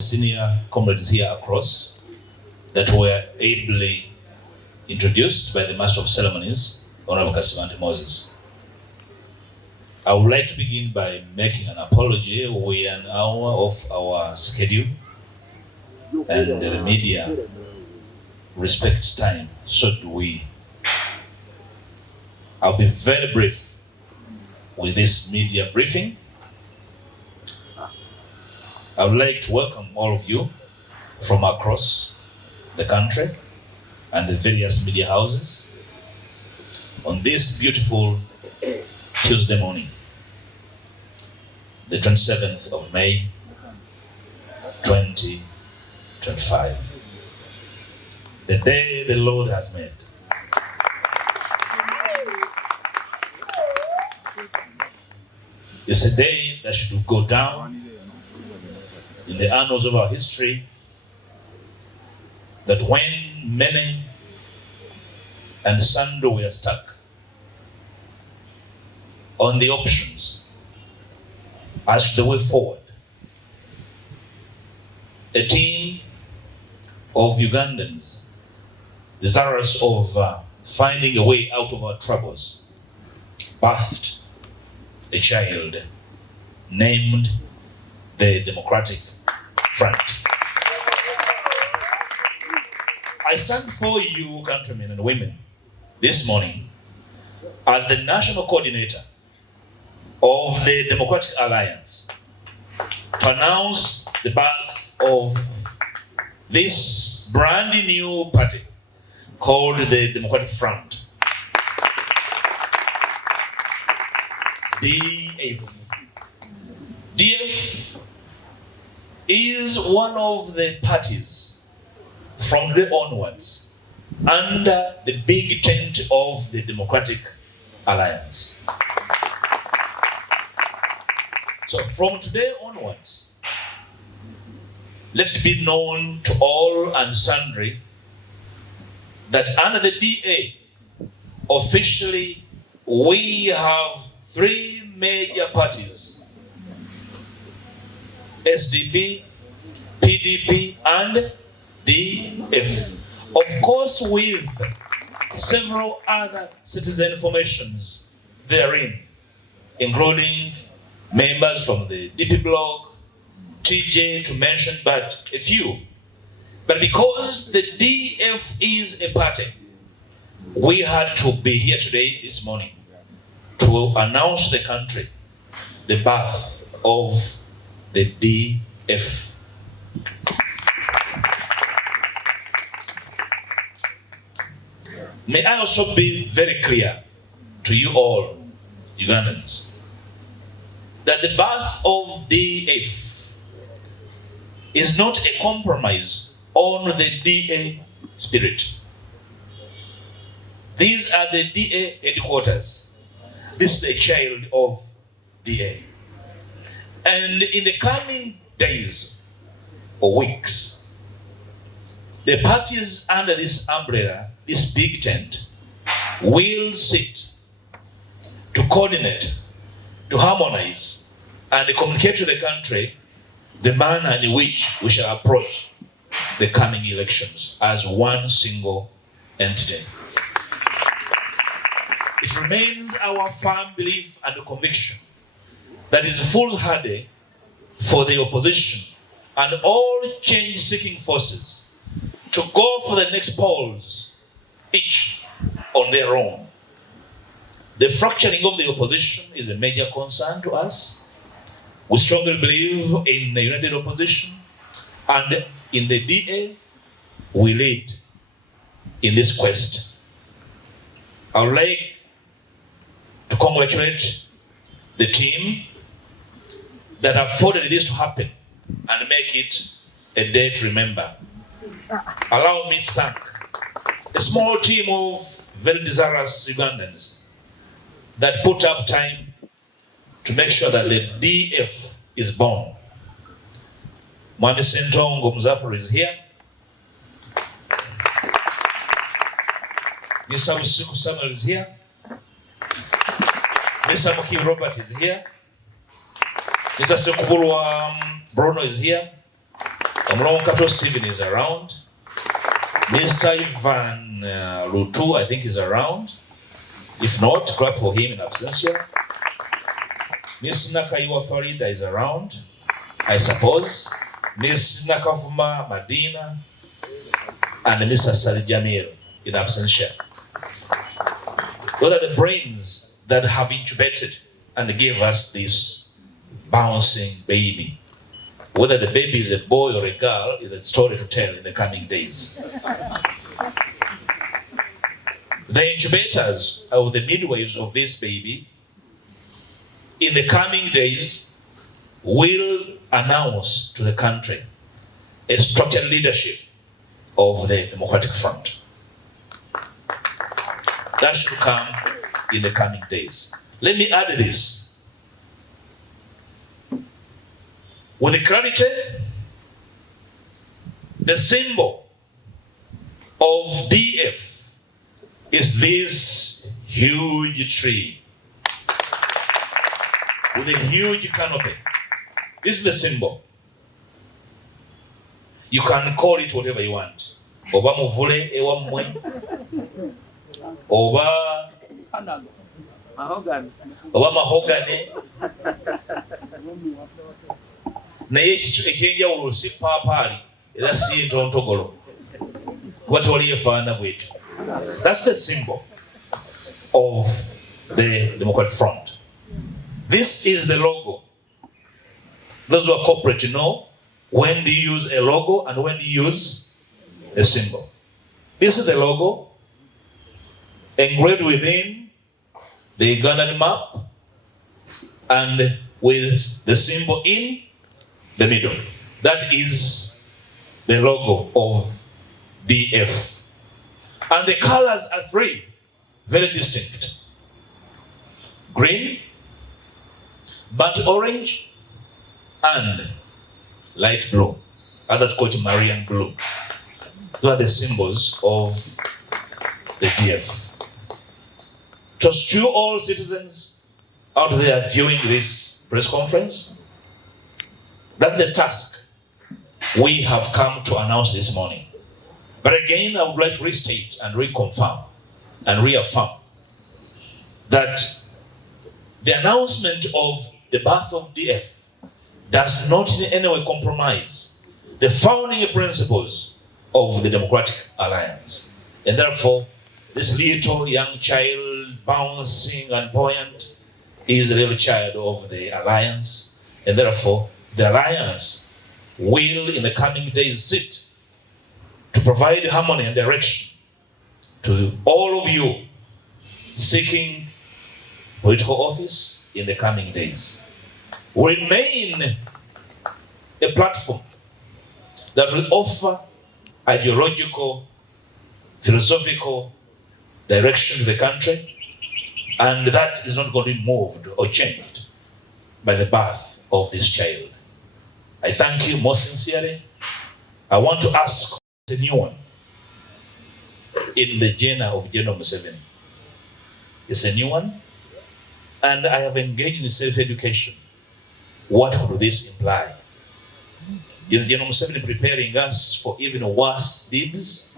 Senior comrades here across that were ably introduced by the Master of Ceremonies, Honorable Kasivant Moses. I would like to begin by making an apology. We are an hour off our schedule and the media respects time, so do we. I'll be very brief with this media briefing. I would like to welcome all of you from across the country and the various media houses on this beautiful Tuesday morning, the 27th of May, 2025. The day the Lord has made. It's a day that should go down in the annals of our history, that when many and sundry were stuck on the options as to the way forward, a team of Ugandans desirous of finding a way out of our troubles birthed a child named the Democratic Front. I stand before you, countrymen and women, this morning as the national coordinator of the Democratic Alliance to announce the birth of this brand new party called the Democratic Front. DF is one of the parties from today onwards under the big tent of the Democratic Alliance. So from today onwards, let it be known to all and sundry that under the DA, officially we have three major parties: SDP, PDP, and DF. Of course, with several other citizen formations therein, including members from the DP bloc, TJ to mention but a few. But because the DF is a party, we had to be here today, this morning, to announce to the country the birth of the DF. May I also be very clear to you all, Ugandans, that the birth of DF is not a compromise on the DA spirit. These are the DA headquarters. This is a child of DA. And in the coming days or weeks, the parties under this umbrella, this big tent, will sit to coordinate, to harmonize, and communicate to the country the manner in which we shall approach the coming elections as one single entity. It remains our firm belief and conviction that it is foolhardy for the opposition and all change-seeking forces to go for the next polls, each on their own. The fracturing of the opposition is a major concern to us. We strongly believe in the united opposition, and in the DA, we lead in this quest. I would like to congratulate the team that afforded this to happen and make it a day to remember. Allow me to thank a small team of very desirous Ugandans that put up time to make sure that the DF is born. Mwami Sentongo Muzafar is here. Mr. Musuku Samuel is here. Mr. Muki Robert is here. Mr. Sekubulwa Bruno is here. Omulonkato Stephen is around. Mr. Ivan Lutu, I think, is around. If not, clap for him in absentia. Miss Nakaiwa Farida is around, I suppose. Miss Nakavuma Madina and Mr. Sali Jamil in absentia. Those are the brains that have incubated and gave us this bouncing baby. Whether the baby is a boy or a girl is a story to tell in the coming days. The incubators of the midwives of this baby in the coming days will announce to the country a structured leadership of the Democratic Front. That should come in the coming days. Let me add this. With clarity, the symbol of DF is this huge tree with a huge canopy. This is the symbol. You can call it whatever you want. Oba muvule ewa mwe. Oba mahogany. Naye ekyenjawulo si papaali era si ntontogolo. What wali efaana bwetu. That's the symbol of the Democratic Front. This is the logo. Those who are corporate know when do you use a logo and when do you use a symbol. This is the logo engraved within the Ugandan map and with the symbol in the middle. That is the logo of DF. And the colors are three, very distinct. Green, burnt orange, and light blue. Others call it Marian blue. Those are the symbols of the DF. Trust you all citizens out there viewing this press conference, that's the task we have come to announce this morning. But again, I would like to restate and reconfirm and reaffirm that the announcement of the birth of DF does not in any way compromise the founding principles of the Democratic Alliance. And therefore, this little young child bouncing and buoyant is the little child of the Alliance. And therefore, the Alliance will in the coming days sit to provide harmony and direction to all of you seeking political office in the coming days. Will remain a platform that will offer ideological, philosophical direction to the country, and that is not going to be moved or changed by the birth of this child. I thank you most sincerely. I want to ask a new one in the genre of General Museveni. It's a new one, and I have engaged in self-education. What would this imply? Is General Museveni preparing us for even worse deeds?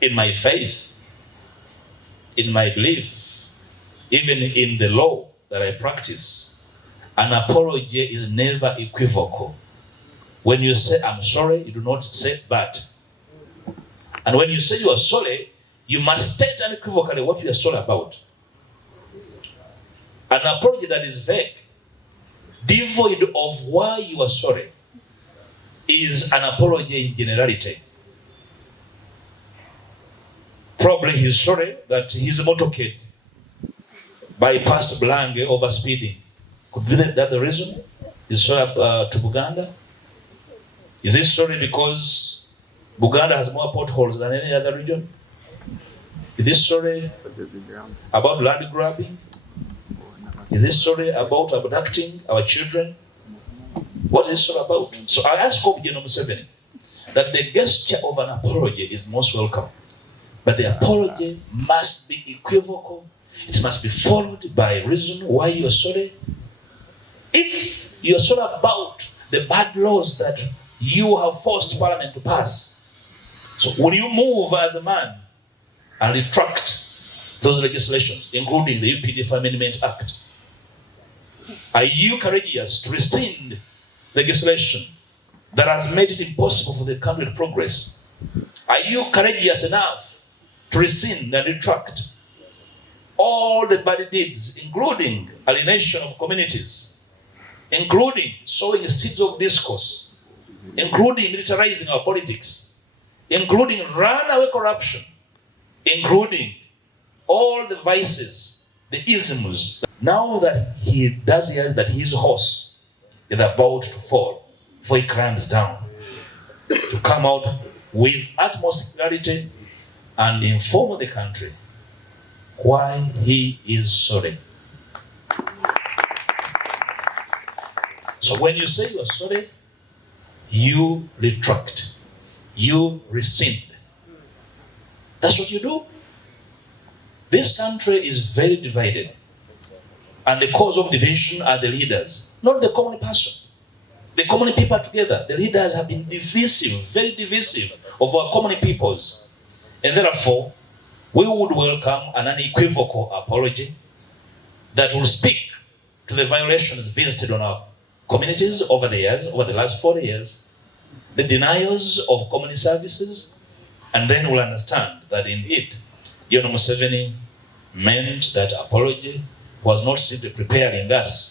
In my faith, in my belief, even in the law that I practice, an apology is never equivocal. When you say, I'm sorry, you do not say but. And when you say you are sorry, you must state unequivocally what you are sorry about. An apology that is vague, devoid of why you are sorry, is an apology in generality. Probably he's sorry that his motorcade bypassed Blange over speeding. Could be that the reason? He's sorry to Buganda? Is he sorry because Buganda has more potholes than any other region? Is he sorry about land grabbing? Is he sorry about abducting our children? What is he sorry about? So I ask of General Museveni that the gesture of an apology is most welcome. But the apology must be equivocal. It must be followed by a reason why you are sorry. If you are sorry about the bad laws that you have forced Parliament to pass. So will you move as a man and retract those legislations, including the UPDF Amendment Act? Are you courageous to rescind legislation that has made it impossible for the country to progress? Are you courageous enough to rescind and retract all the bad deeds, including alienation of communities, including sowing seeds of discourse, including militarizing our politics, including runaway corruption, including all the vices, the isms? Now that he does realize that his horse is about to fall before he climbs down, to come out with utmost clarity and inform the country why he is sorry. So when you say you are sorry, you retract, you rescind. That's what you do. This country is very divided, and the cause of division are the leaders, not the common person. The common people are together. The leaders have been divisive, very divisive of our common peoples. And therefore, we would welcome an unequivocal apology that will speak to the violations visited on our communities over the years, over the last 40 years, the denials of common services, and then we'll understand that indeed, John Museveni meant that apology was not simply preparing us